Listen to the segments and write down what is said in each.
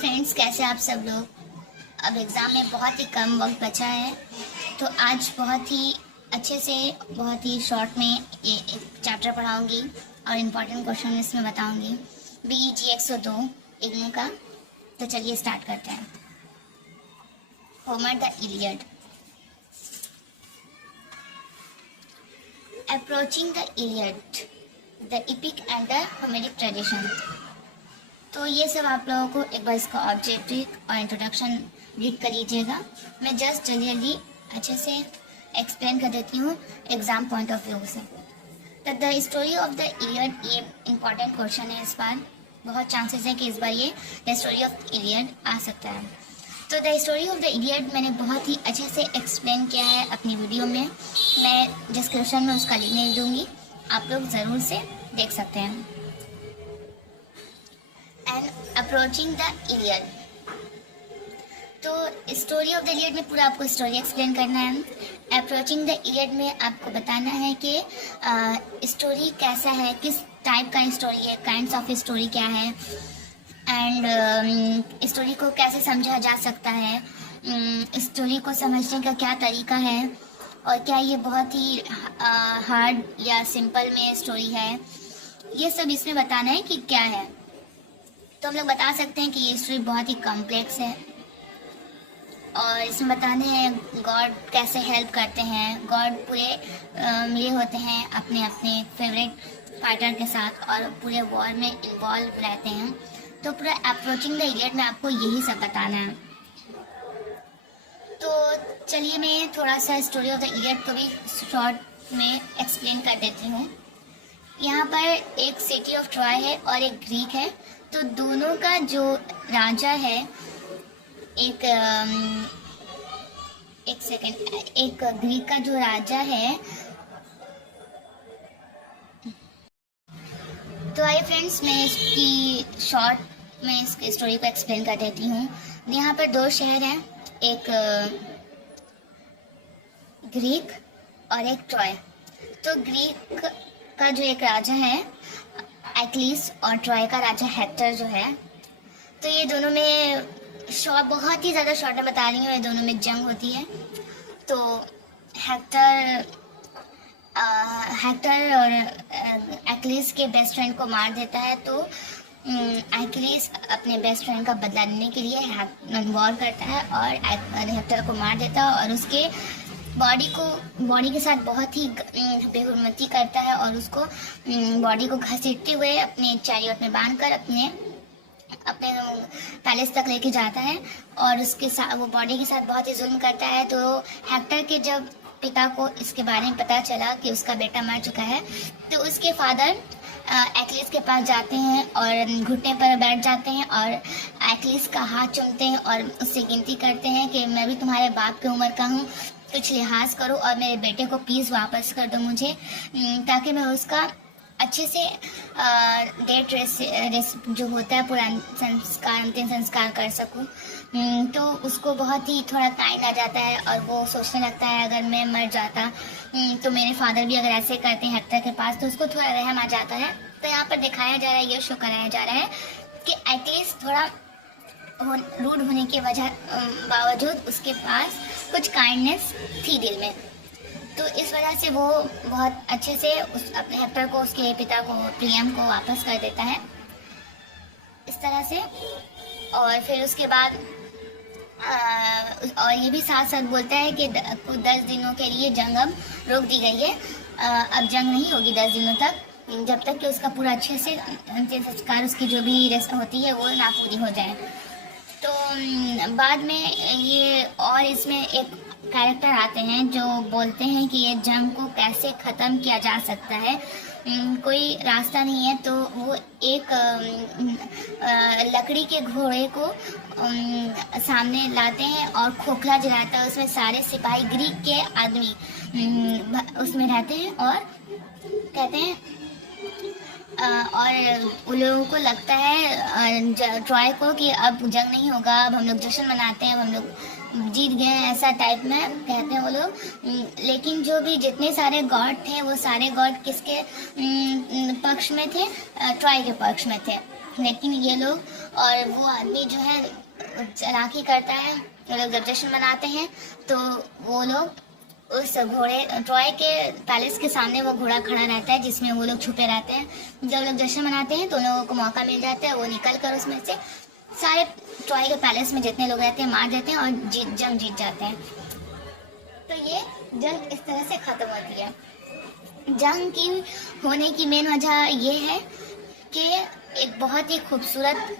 Friends, कैसे आप सब लोग। अब एग्ज़ाम में बहुत ही कम वक्त बचा है, तो आज बहुत ही अच्छे से बहुत ही शॉर्ट में ये एक चैप्टर पढ़ाऊंगी और इम्पोर्टेंट क्वेश्चन इसमें बताऊंगी। BEG 102 इग्नू का। तो चलिए स्टार्ट करते हैं। Homer the Iliad. Approaching the Iliad, the epic and the Homeric tradition. तो ये सब आप लोगों को एक बार इसका ऑब्जेक्टिव और इंट्रोडक्शन रीड कर लीजिएगा। मैं जस्ट जल्दी अच्छे से एक्सप्लेन कर देती हूँ एग्जाम पॉइंट ऑफ व्यू से। तो the story of the Iliad, ये इम्पॉर्टेंट क्वेश्चन है। इस बार बहुत चांसेस है कि इस बार ये द स्टोरी ऑफ इलियड आ सकता है। तो the story of the Iliad मैंने बहुत ही अच्छे से एक्सप्लेन किया है अपनी वीडियो में। मैं डिस्क्रिप्शन में उसका लिंक नहीं दूँगी, आप लोग ज़रूर से देख सकते हैं। एंड अप्रोचिंग द इलियड, तो स्टोरी ऑफ द इलियड में पूरा आपको स्टोरी एक्सप्लेन करना है। अप्रोचिंग द इलियड में आपको बताना है कि स्टोरी कैसा है, किस टाइप का स्टोरी है, काइंड्स ऑफ स्टोरी क्या है, एंड स्टोरी को कैसे समझा जा सकता है, स्टोरी को समझने का क्या तरीका है, और क्या ये बहुत ही हार्ड या सिंपल में स्टोरी है। ये सब इसमें बताना है कि क्या है। तो हम लोग बता सकते हैं कि ये स्टोरी बहुत ही कॉम्प्लेक्स है, और इसमें बताने हैं गॉड कैसे हेल्प करते हैं। गॉड पूरे मिले होते हैं अपने अपने फेवरेट फाइटर के साथ और पूरे वॉर में इन्वॉल्व रहते हैं। तो पूरा अप्रोचिंग द इलियड में आपको यही सब बताना है। तो चलिए मैं थोड़ा सा स्टोरी ऑफ द इलियड को भी शॉर्ट में एक्सप्लेन कर देती हूँ। यहाँ पर एक सिटी ऑफ ट्रॉय है और एक ग्रीक है। तो दोनों का जो राजा है, एक ग्रीक का जो राजा है। तो आइए फ्रेंड्स, मैं इसकी शॉर्ट में इस स्टोरी को एक्सप्लेन कर देती हूँ। यहाँ पर दो शहर हैं, एक ग्रीक और एक ट्रॉय। तो ग्रीक का जो एक राजा है एक्लिस, और ट्रॉय का राजा हेक्टर जो है। तो ये दोनों में बहुत ही ज़्यादा शॉर्ट में बता रही हूँ, ये दोनों में जंग होती है। तो हेक्टर और एक्लिस के बेस्ट फ्रेंड को मार देता है। तो एक्लिस अपने बेस्ट फ्रेंड का बदला लेने के लिए वॉर करता है और हेक्टर को मार देता है, और उसके बॉडी के साथ बहुत ही बेहुरमती करता है, और उसको बॉडी को घसीटते हुए अपने चैरियट में बांधकर अपने पैलेस तक लेके जाता है, और उसके साथ वो बॉडी के साथ बहुत ही जुल्म करता है। तो हेक्टर के जब पिता को इसके बारे में पता चला कि उसका बेटा मर चुका है, तो उसके फादर एक्लिस के पास जाते हैं और घुटने पर बैठ जाते हैं और एक्लिस का हाथ चूमते हैं और उससे विनती करते हैं कि मैं भी तुम्हारे बाप की उम्र का हूँ, कुछ लिहाज करो और मेरे बेटे को प्लीज़ वापस कर दो मुझे, ताकि मैं उसका अच्छे से डेट रेस जो होता है पूरा अंतिम संस्कार कर सकूं। तो उसको बहुत ही थोड़ा काइंड आ जाता है, और वो सोचने लगता है अगर मैं मर जाता तो मेरे फादर भी अगर ऐसे करते हैं हेक्टर के पास, तो उसको थोड़ा रहम आ जाता है। तो यहाँ पर दिखाया जा रहा है, ये शो कराया जा रहा है कि एटलीस्ट थोड़ा रूड होने के बावजूद उसके पास कुछ काइंडनेस थी दिल में। तो इस वजह से वो बहुत अच्छे से अपने हेक्टर को, उसके पिता को, प्रियम को वापस कर देता है इस तरह से। और फिर उसके बाद और ये भी साथ साथ बोलता है कि 10 दिनों के लिए जंग अब रोक दी गई है। अब जंग नहीं होगी 10 दिनों तक, जब तक कि उसका पूरा अच्छे से अंतिम संस्कार, उसकी जो भी रस्म होती है वो ना पूरी हो जाए। तो बाद में ये और इसमें एक कैरेक्टर आते हैं जो बोलते हैं कि ये जंग को कैसे ख़त्म किया जा सकता है, कोई रास्ता नहीं है। तो वो एक लकड़ी के घोड़े को सामने लाते हैं और खोखला जलाता है, उसमें सारे सिपाही ग्रीक के आदमी उसमें रहते हैं और कहते हैं और उन लोगों को लगता है ट्रॉय को कि अब जंग नहीं होगा, अब हम लोग जश्न मनाते हैं, अब हम लोग जीत गए हैं, ऐसा टाइप में कहते हैं वो लोग। लेकिन जो भी जितने सारे गॉड थे वो सारे गॉड किसके पक्ष में थे? ट्रॉय के पक्ष में थे। लेकिन ये लोग और वो आदमी जो है चालाकी करता है। वो लोग जब जश्न मनाते हैं तो वो लोग उस घोड़े ट्रॉय के पैलेस के सामने वो घोड़ा खड़ा रहता है जिसमें वो लोग छुपे रहते हैं। जब लोग जश्न मनाते हैं तो उन लोगों को मौका मिल जाता है, वो निकल कर उसमें से सारे ट्रॉय के पैलेस में जितने लोग रहते हैं मार देते हैं और जंग जीत जाते हैं। तो ये जंग इस तरह से खत्म होती है। जंग की होने की मेन वजह ये है कि एक बहुत ही खूबसूरत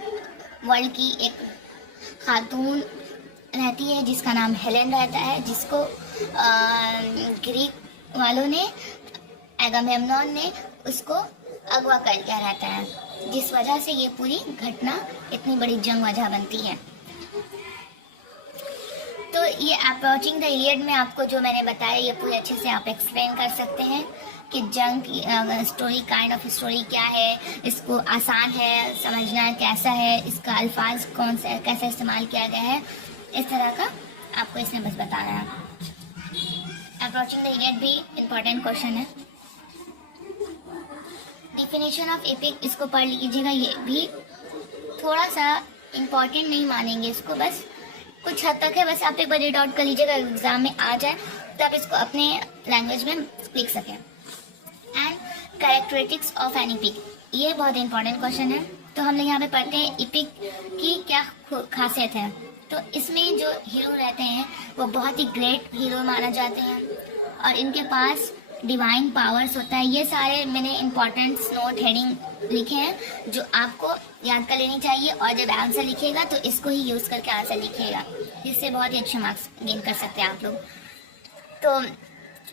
वर्ल्ड की एक खातून रहती है जिसका नाम हेलेन रहता है, जिसको ग्रीक वालों ने, एगामेम्नॉन ने उसको अगवा कर लिया रहता है, जिस वजह से ये पूरी घटना इतनी बड़ी जंग वजह बनती है। तो ये अप्रोचिंग द इलियड में आपको जो मैंने बताया ये पूरे अच्छे से आप एक्सप्लेन कर सकते हैं कि जंग की स्टोरी, काइंड ऑफ स्टोरी क्या है, इसको आसान है समझना कैसा है, इसका अल्फाज कौन सा कैसा इस्तेमाल किया गया है, इस तरह का आपको इसने बस बताना है। अप्रोचिंग द इलियड भी इम्पोर्टेंट क्वेश्चन है। डिफिनेशन ऑफ एपिक, इसको पढ़ लीजिएगा, ये भी थोड़ा सा इम्पोर्टेंट नहीं मानेंगे इसको, बस कुछ हद तक है, बस आप एक बार रीड आउट कर लीजिएगा, एग्जाम में आ जाए तो आप इसको अपने लैंग्वेज में लिख सकें। And characteristics of an epic, ये बहुत इंपॉर्टेंट क्वेश्चन है। तो हम लोग यहाँ पे पढ़ते हैं इपिक की क्या खासियत है। तो इसमें जो हीरो रहते हैं वो बहुत ही ग्रेट हीरो माना जाते हैं और इनके पास डिवाइन पावर्स होता है। ये सारे मैंने इंपॉर्टेंट नोट हेडिंग लिखे हैं जो आपको याद कर लेनी चाहिए, और जब आंसर लिखिएगा तो इसको ही यूज़ करके आंसर लिखिएगा, जिससे बहुत ही अच्छे मार्क्स गेन कर सकते हैं आप लोग। तो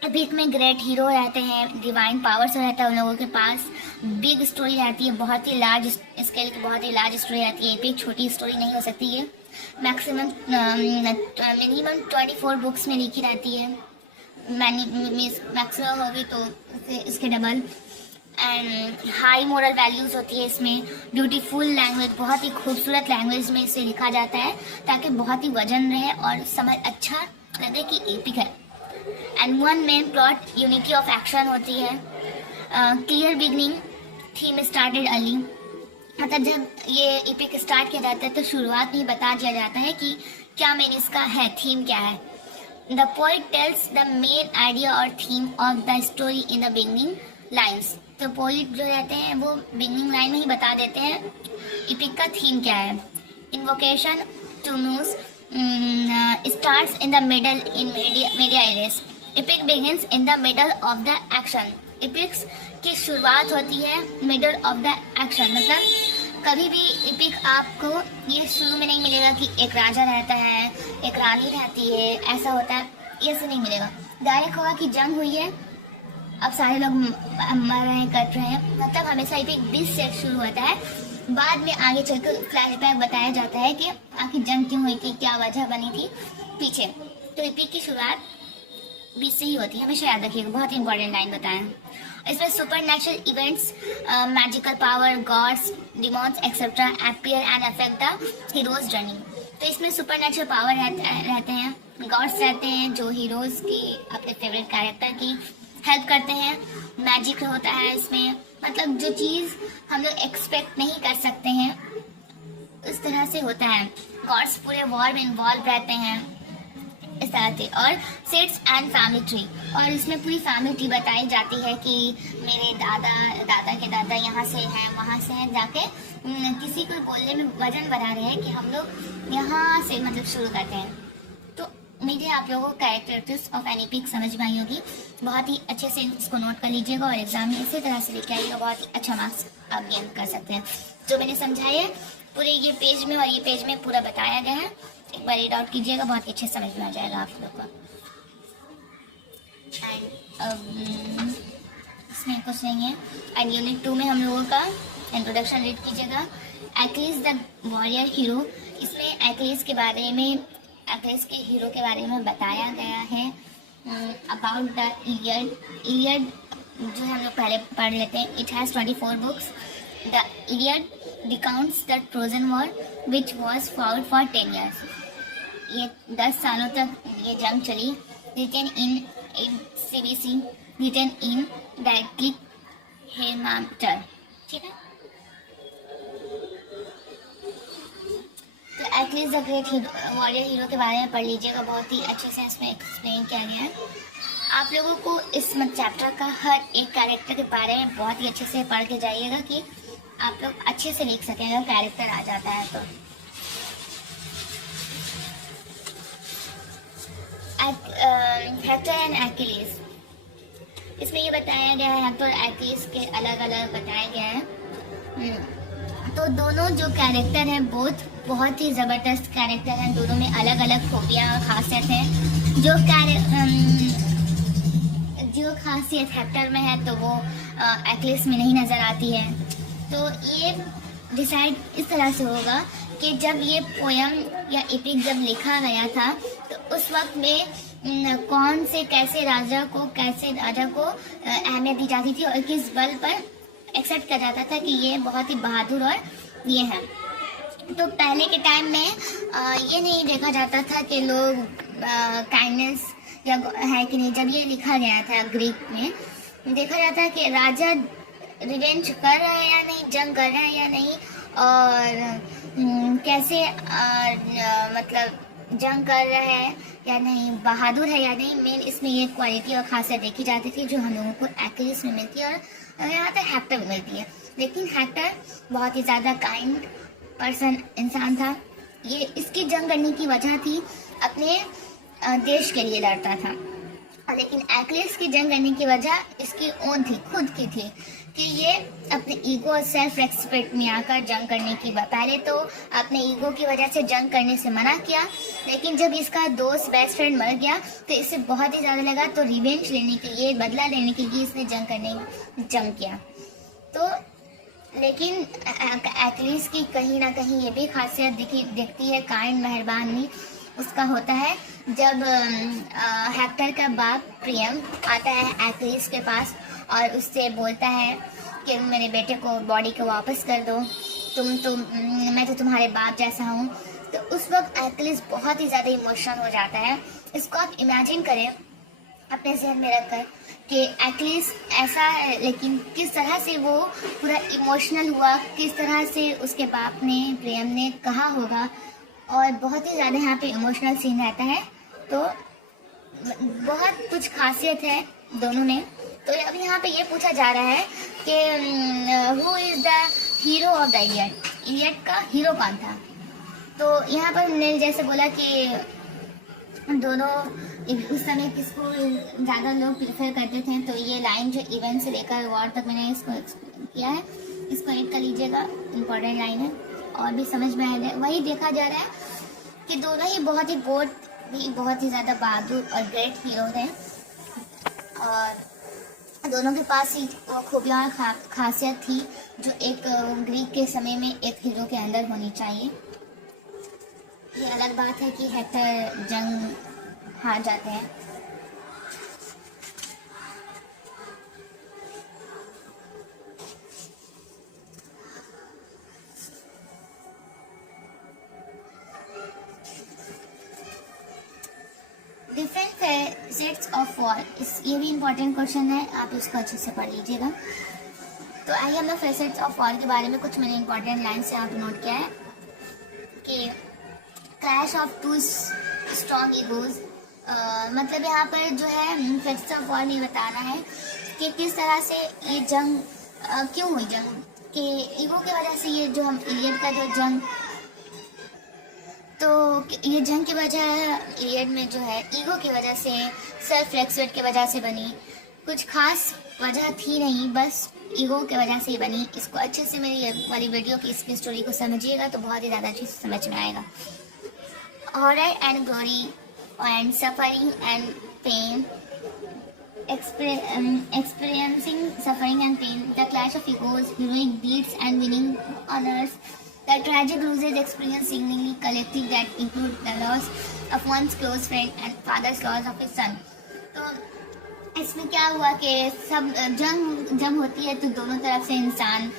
एपिक में ग्रेट हीरो रहते हैं, डिवाइन पावर्स रहता है उन लोगों के पास, बिग स्टोरी रहती है, बहुत ही लार्ज स्केल की बहुत ही लार्ज स्टोरी रहती है। एपिक छोटी स्टोरी नहीं हो सकती है। मैक्सिमम मिनिमम 24 बुक्स में लिखी रहती है, मैक्सिमम होगी तो इसके double. And high moral values होती है इसमें। ब्यूटीफुल लैंग्वेज, बहुत ही खूबसूरत लैंग्वेज में इसे लिखा जाता है ताकि बहुत ही वजन रहे और समझ अच्छा लगे कि एपिक है। And one main plot, unity of action होती है। Clear beginning, theme started early, मतलब जब ये एपिक स्टार्ट किया जाता है तो शुरुआत में ही बता दिया जाता है कि क्या मेन इसका है, थीम क्या है। The poet tells the main idea or theme of the story in the beginning lines. तो पोइट जो रहते हैं वो बिगनिंग लाइन में ही बता देते हैं एपिक का थीम क्या है। Invocation to muse starts in the middle in media ares. Epic begins in the middle of the action. Epics की शुरुआत होती है मिडल ऑफ द एक्शन, मतलब कभी भी एपिक आपको ये शुरू में नहीं मिलेगा कि एक राजा रहता है, एक रानी रहती है, ऐसा होता है, ये से नहीं मिलेगा। डायरेक्ट होगा कि जंग हुई है, अब सारे लोग मर रहे हैं, कट रहे हैं, मतलब हमेशा एपिक 20 से शुरू होता है। बाद में आगे चलकर फ्लैशबैक बताया जाता है कि आखिर जंग क्यों हुई थी, क्या वजह बनी थी पीछे। तो एपिक की शुरुआत 20 से ही होती है, हमेशा याद रखिएगा, बहुत इंपॉर्टेंट लाइन बताएं। इसमें super natural events, magical power, gods, demons etcetera appear and affect the hero's journey. तो इसमें सुपर नेचुरल पावर रहते हैं, गॉड्स रहते हैं जो हीरोज की, अपने फेवरेट कैरेक्टर की हेल्प करते हैं। मैजिक होता है इसमें, मतलब जो चीज़ हम लोग एक्सपेक्ट नहीं कर सकते हैं उस तरह से होता है। गॉड्स पूरे वॉर में इन्वॉल्व रहते हैं इस तरह से। और सेट्स एंड फैमिली ट्री, और इसमें पूरी फैमिली ट्री बताई जाती है कि मेरे दादा के दादा यहाँ से हैं, वहाँ से हैं, जाके किसी को बोलने में वजन बढ़ा रहे हैं कि हम लोग यहाँ से मतलब शुरू करते हैं। तो उम्मीद है आप लोगों को कैरेक्टरिस्टिक्स ऑफ एन एपिक समझ में आई होगी। बहुत ही अच्छे से इसको नोट कर लीजिएगा और एग्जाम में इसी तरह से लेके आइएगा, बहुत ही अच्छा मार्क्स आप गेन कर सकते हैं। जो मैंने समझाया है पूरे ये पेज में और ये पेज में पूरा बताया गया है, एक बार रीड आउट कीजिएगा, बहुत ही अच्छे समझ में आ जाएगा आप लोग को। एंड इसमें कुछ नहीं है। एंड यूनिट 2 में हम लोगों का इंट्रोडक्शन रीड कीजिएगा। एक्लिस द वॉरियर हीरो, इसमें एक्लिस के बारे में, एक्लिस के हीरो के बारे में बताया गया है। अबाउट द इलियड, इलियड जो है हम लोग पहले पढ़ लेते हैं। It has 24 books. The Iliad recounts the Trojan War which was fought for 10 years. ये 10 सालों तक ये जंग चली। Written in 8 CBC, written in Diocletian Hermanter, ठीक है। Actually the great warrior hero के बारे में पढ़ लीजिएगा, बहुत ही अच्छे से इसमें एक्सप्लेन किया गया है। आप लोगों को इस चैप्टर का हर एक कैरेक्टर के बारे में बहुत ही अच्छे से पढ़ के जाइएगा कि आप लोग अच्छे से लिख सकें अगर कैरेक्टर आ जाता है तो। हेक्टर एंड एक्किलीज, इसमें ये बताया गया है हेक्टर और एक्किलीज के अलग अलग बताया गया है। तो दोनों जो कैरेक्टर हैं बहुत ही ज़बरदस्त कैरेक्टर हैं, दोनों में अलग अलग खूबियाँ और खासियत हैं। जो खासियत हेक्टर में है तो वो एक्किलीज में नहीं नज़र आती है। तो ये डिसाइड इस तरह से होगा कि जब ये पोयम या एपिक जब लिखा गया था तो उस वक्त में कौन से कैसे राजा को अहमियत दी जाती थी और किस बल पर एक्सेप्ट किया जाता था कि ये बहुत ही बहादुर और ये है। तो पहले के टाइम में ये नहीं देखा जाता था कि लोग काइंडनेस या है कि नहीं। जब ये लिखा गया था ग्रीक में, देखा जाता है कि राजा रिवेंज कर रहा है या नहीं, जंग कर रहा है या नहीं, और कैसे मतलब जंग कर रहा है या नहीं, बहादुर है या नहीं। मेन इसमें ये क्वालिटी और खासियत देखी जाती थी जो हम लोगों को एक्किलीज में मिलती है और यहाँ पे हेक्टर में मिलती है। लेकिन हेक्टर बहुत ही ज़्यादा काइंड पर्सन इंसान था। ये इसकी जंग करने की वजह थी अपने देश के लिए लड़ता था, लेकिन एक्किलीज की जंग करने की वजह इसकी ओन थी, खुद की थी कि ये अपने ईगो और सेल्फ रेस्पेक्ट में आकर जंग करने की पहले तो अपने ईगो की वजह से जंग करने से मना किया, लेकिन जब इसका दोस्त बेस्ट फ्रेंड मर गया तो इसे बहुत ही ज़्यादा लगा, तो रिवेंज लेने के लिए, बदला लेने के लिए इसने जंग किया। तो लेकिन एक्किलीज की कहीं ना कहीं ये भी खासियत दिखती है, काइंड मेहरबानी उसका होता है। जब हेक्टर का बाप प्रियम आता है एक्किलीज के पास और उससे बोलता है कि मेरे बेटे को बॉडी को वापस कर दो, मैं तो तुम्हारे बाप जैसा हूँ। तो उस वक्त एक्किलीज बहुत ही ज़्यादा इमोशनल हो जाता है। इसको आप इमेजिन करें अपने जहन में रखकर कि एक्किलीज ऐसा है, लेकिन किस तरह से वो पूरा इमोशनल हुआ, किस तरह से उसके बाप ने, प्रियम ने कहा होगा, और बहुत ही ज़्यादा यहाँ पे इमोशनल सीन रहता है। तो बहुत कुछ खासियत है दोनों में। तो अब यहाँ पे ये पूछा जा रहा है कि who is the hero of the Iliad, Iliad का हीरो कौन था। तो यहाँ पर हमने जैसे बोला कि दोनों उस समय किसको ज़्यादा लोग प्रेफर करते थे, तो ये लाइन जो इवेंट से लेकर वॉर तक मैंने इसको किया है, इसको एड कर लीजिएगा, इम्पोर्टेंट लाइन है और भी समझ में आएगा। वही देखा जा रहा है कि दोनों ही बहुत ही ज़्यादा बहादुर और ग्रेट हीरो हैं और दोनों के पास ही वो खूबियाँ और खासियत थी जो एक ग्रीक के समय में एक हीरो के अंदर होनी चाहिए। ये अलग बात है कि हेक्टर जंग हार जाते हैं। डिफरेंट फेजेट्स ऑफ वॉर, ये भी इम्पोर्टेंट क्वेश्चन है, आप इसको अच्छे से पढ़ लीजिएगा। तो आइए हम फेजेट्स ऑफ वॉर के बारे में कुछ मैंने इम्पोर्टेंट लाइन से आप नोट किया है कि clash of two strong egos, मतलब यहाँ पर जो है फेजेट्स ऑफ वॉर में बताना है कि किस तरह से ये जंग क्यों हुई, जंग कि ईगो की वजह से। ये जो हम इलियड का जो जंग, तो ये जंग की वजह इलियड में जो है ईगो की वजह से, सेल्फ रेस्पेक्ट की वजह से बनी, कुछ खास वजह थी नहीं, बस ईगो की वजह से ही बनी। इसको अच्छे से मेरी वाली वीडियो की इसकी स्टोरी को समझिएगा तो बहुत ही ज़्यादा अच्छे से समझ में आएगा। Horror and glory and suffering and pain, experiencing suffering and pain, the clash of egos, heroic deeds and winning honors, the tragic losses experienced seemingly collective that include the loss of one's close friend and father's loss of his son. तो इसमें क्या हुआ कि सब जंग होती है तो दोनों तरफ से इंसान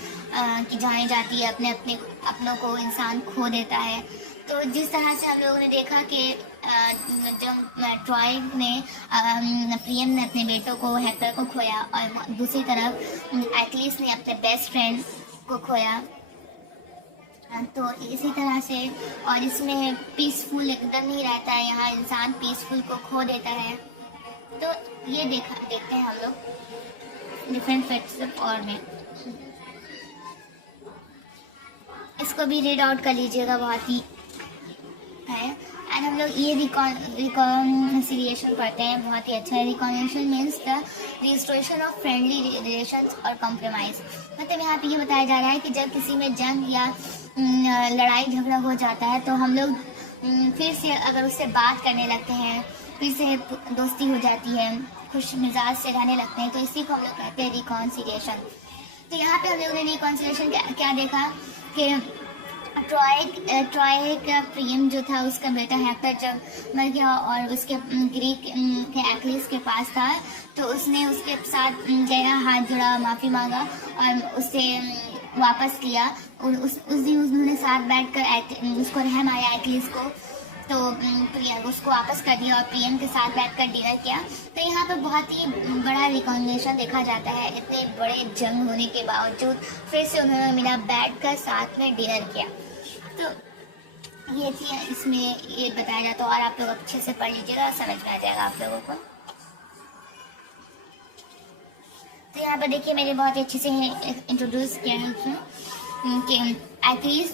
की जाने जाती है, अपनों को इंसान खो देता है। तो जिस तरह से हम लोगों ने देखा कि जब ट्रॉय में प्रियम ने अपने बेटों को, हेक्टर को खोया, और दूसरी तरफ एक्किलीज ने अपने बेस्ट फ्रेंड को खोया, तो इसी तरह से, और इसमें पीसफुल एकदम नहीं रहता है, यहाँ इंसान पीसफुल को खो देता है। तो ये देखते हैं हम लोग डिफरेंट फैक्ट्स और में, इसको भी रीड आउट कर लीजिएगा, बहुत ही है। एंड हम लोग ये रिकॉन्सिलिएशन पढ़ते हैं, बहुत ही अच्छा है। Reconciliation means the restoration of friendly relations और कॉम्प्रोमाइज़। मतलब यहाँ पे ये बताया जा रहा है कि जब किसी में जंग या लड़ाई झगड़ा हो जाता है तो हम लोग फिर से अगर उससे बात करने लगते हैं, फिर से दोस्ती हो जाती है, खुश मिजाज से रहने लगते हैं, तो इसी को हम लोग कहते हैं रिकॉन्सिलिएशन। तो यहाँ पे हम लोगों ने रिकॉन्सिलिएशन क्या देखा कि ट्रॉय का प्रियम जो था, उसका बेटा हेक्टर जब मर गया और उसके ग्रीक के एक्लिस के पास था, तो उसने उसके साथ गया, हाथ जोड़ा, माफ़ी मांगा और उससे वापस लिया। और उस दिन उन्होंने साथ बैठकर उसको रहम आया एक्लिस को, तो प्रियम उसको वापस कर दिया और प्रियम के साथ बैठकर डिनर किया। तो यहाँ पर बहुत ही बड़ा रिकॉन्सिलिएशन देखा जाता है, इतने बड़े जंग होने के बावजूद फिर से उन्होंने मिला, बैठकर साथ में डिनर किया। तो ये थी इसमें ये बताया जाता है, और आप लोग अच्छे से पढ़ लीजिएगा, समझ में आ जाएगा आप लोगों को। तो यहाँ पर देखिए मैंने बहुत ही अच्छे से इंट्रोड्यूस किया है कि Achilles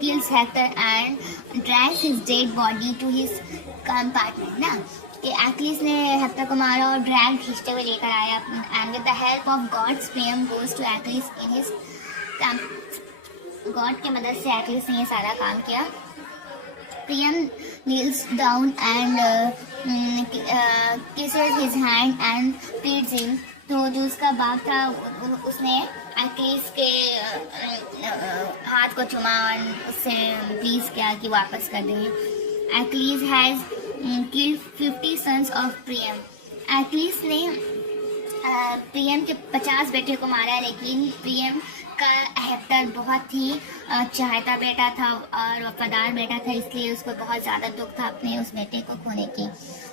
kills Hector and drags his dead body to his compartment ना, कि एक्लिस ने हेक्टर को मारा और ड्रैग खींचते हुए लेकर आया। And with the help of gods Priam goes to Achilles in his god की मदद से एक्लिस ने ये सारा काम किया। प्रियम kneels down and kisses his hand and pleads him। तो जो उसका बाप था उसने एक्लिस के हाथ को चुमा और उससे प्लीज किया कि वापस कर दें। Achilles has killed 50 sons of Priyam. Achilles ने प्रियम के 50 बेटे को मारा, लेकिन प्रियम का हेक्टर बहुत ही चाहता बेटा था और वफादार बेटा था, इसलिए उसको बहुत ज़्यादा दुख था अपने उस बेटे को खोने की।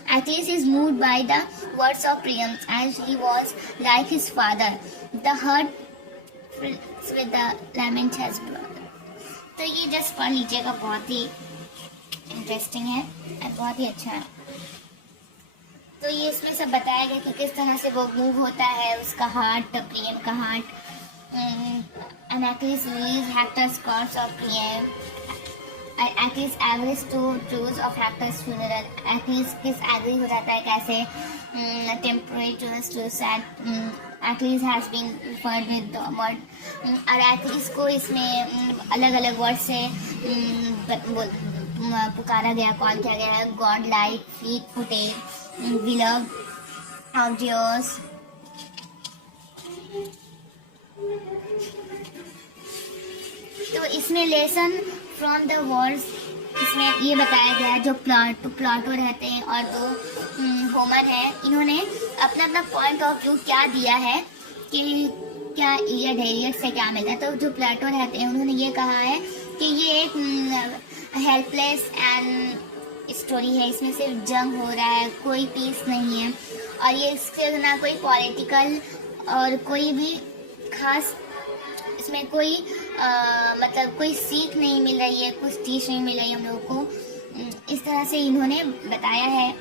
Achilles is moved by the words of Priam as he was like his father. The herd fills with the lament has blood। तो ये जस्ट पढ़ लीजिएगा, बहुत ही इंटरेस्टिंग है और बहुत ही अच्छा है। तो ये इसमें सब बताया गया कि किस तरह से वो मूव होता है, उसका हार्ट, प्रियम का heart. Achilles released Hector's corpse of Priam and Achilles agrees to choose of Hector's funeral। Achilles किस agree हो जाता है कैसे temperatures to sad Achilles has been referred with the word और Achilles को इसमें अलग अलग वर्ड से पुकारा गया, कॉल किया गया है। God like, fleet footed, beloved, Odysseus. तो इसमें लेसन फ्रॉम द वर्ड्स इसमें ये बताया गया है, जो प्लाटो रहते हैं और दो होमर है, इन्होंने अपना अपना पॉइंट ऑफ व्यू क्या दिया है कि क्या इलियड है, इलियड से क्या मिलता है। तो जो प्लाटो रहते हैं उन्होंने ये कहा है कि ये एक हेल्पलेस एंड स्टोरी है, इसमें सिर्फ जंग हो रहा है, कोई पीस नहीं है, और ये इससे ना कोई पॉलिटिकल और कोई भी खास इसमें कोई मतलब कोई सीख नहीं मिल रही है, कुछ टीच नहीं मिल रही है हम लोगों को, इस तरह से इन्होंने बताया है।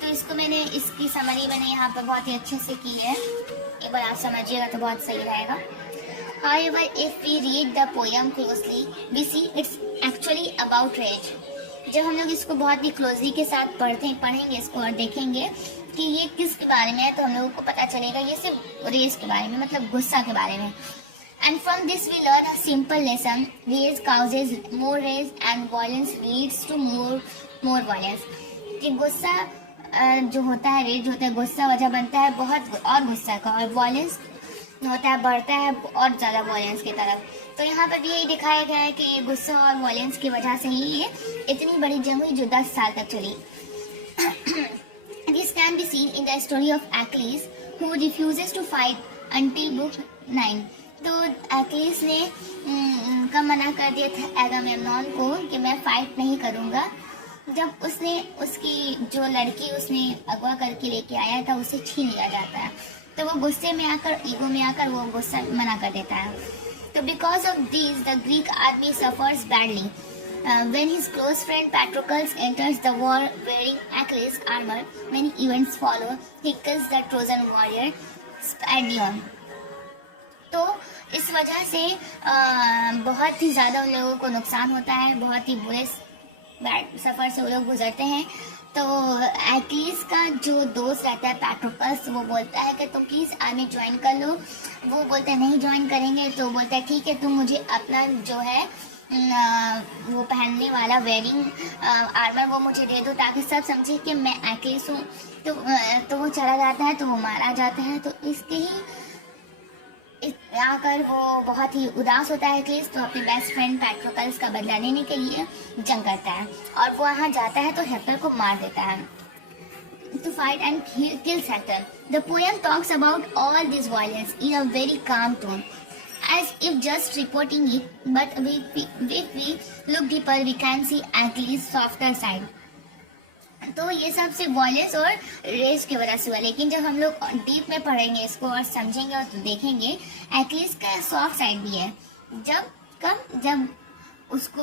तो इसको मैंने इसकी समरी मैंने यहाँ पर बहुत ही अच्छे से की है, एक बार आप समझिएगा तो बहुत सही रहेगा। However, if we read the poem closely, we see it's actually about rage। जब हम लोग इसको बहुत ही क्लोजली के साथ पढ़ेंगे इसको और देखेंगे कि ये किसके बारे में है, तो हम लोगों को पता चलेगा ये सिर्फ रेज के बारे में, मतलब गुस्सा के बारे में। And from this we learn a simple lesson: rage causes more rage and violence leads to more violence। कि गुस्सा जो होता है, रेज होता है, गुस्सा वजह बनता है बहुत और गुस्सा का, और वॉयलेंस होता है बढ़ता है और ज़्यादा वॉयलेंस की तरफ। तो यहाँ पर भी यही दिखाया गया है कि गुस्सा और वॉयलेंस की वजह से ही ये इतनी बड़ी जंग हुई जो 10 साल तक चली। This can be seen in the story of Achilles who refuses to fight until book 9। तो एक्लिस ने कब मना कर दिया था एगामेम्नॉन को कि मैं फाइट नहीं करूँगा, जब उसने उसकी जो लड़की उसने अगवा करके लेके आया था उसे छीन लिया जाता है, तो वो गुस्से में आकर, ईगो में आकर वो गुस्सा मना कर देता है। तो because of this the Greek army suffers badly. When his close friend Patroclus enters the war wearing Achilles' armor, many events follow. He kills the Trojan warrior Spadon. तो इस वजह से बहुत ही ज़्यादा उन लोगों को नुकसान होता है, बहुत ही बुरे सफ़र से वो लोग गुजरते हैं. तो एक्लीस का जो दोस्त रहता है पैट्रोकस, वो बोलता है कि तुम प्लीज़ आर्मी ज्वाइन कर लो. वो बोलते हैं नहीं ज्वाइन करेंगे. तो बोलता है ठीक है, तुम मुझे अपना जो है वो पहनने वाला वेयरिंग आर्मर वो मुझे दे दो ताकि सब समझे कि मैं एक्लीस हूँ. तो वो चला जाता है, तो वो मारा जाता है. तो इसके ही आकर वो बहुत ही उदास होता है एक्लीस. तो अपने बेस्ट फ्रेंड पैट्रोकल्स का बदला लेने के लिए जंग करता है और वो वहाँ जाता है तो हेक्टर को मार देता है. To fight and kills Hector. The poem talks about all this violence in a very calm tone, as if just reporting it, but if we look deeper, we can see Achilles' softer side. तो ये सब सिर्फ violence और race की वजह से हुआ, लेकिन जब हम लोग डीप में पढ़ेंगे इसको और समझेंगे और तो देखेंगे एक्लीस का सॉफ्ट साइड भी है. जब उसको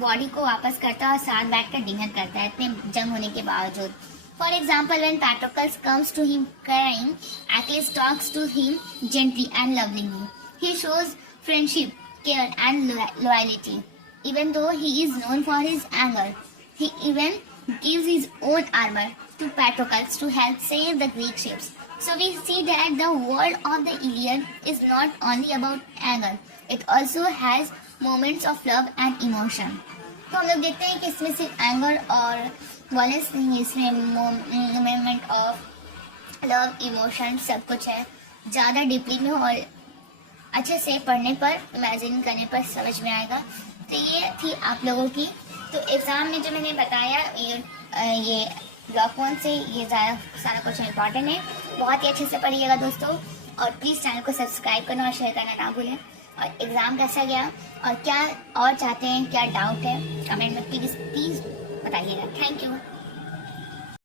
बॉडी को वापस करता है और साथ बैठकर डिनर करता है इतने जंग होने के बावजूद. For example, when Patroclus comes to him crying, Achilles talks to him gently and lovingly. He shows friendship, care and loyalty. Even though he is known for his anger, he even gives his own armor to Patroclus to help save the Greek ships. So we see that the world of the Iliad is not only about anger. It also has moments of love and emotion. तो हम लोग देखते हैं कि इसमें सिर्फ anger और violence नहीं, इसमें मोमेंट ऑफ लव, इमोशन सब कुछ है. ज़्यादा डीपली में और अच्छे से पढ़ने पर, इमेजिन करने पर समझ में आएगा. तो ये थी आप लोगों की. तो एग्ज़ाम में जो मैंने बताया ये ब्लॉक 1 से ये सारा कुछ इम्पॉर्टेंट है. बहुत ही अच्छे से पढ़िएगा दोस्तों, और प्लीज़ चैनल को सब्सक्राइब करना और शेयर करना ना भूलें. और एग्ज़ाम कैसा गया और क्या और चाहते हैं, क्या डाउट है, कमेंट में प्लीज़ बताइएगा. Thank you.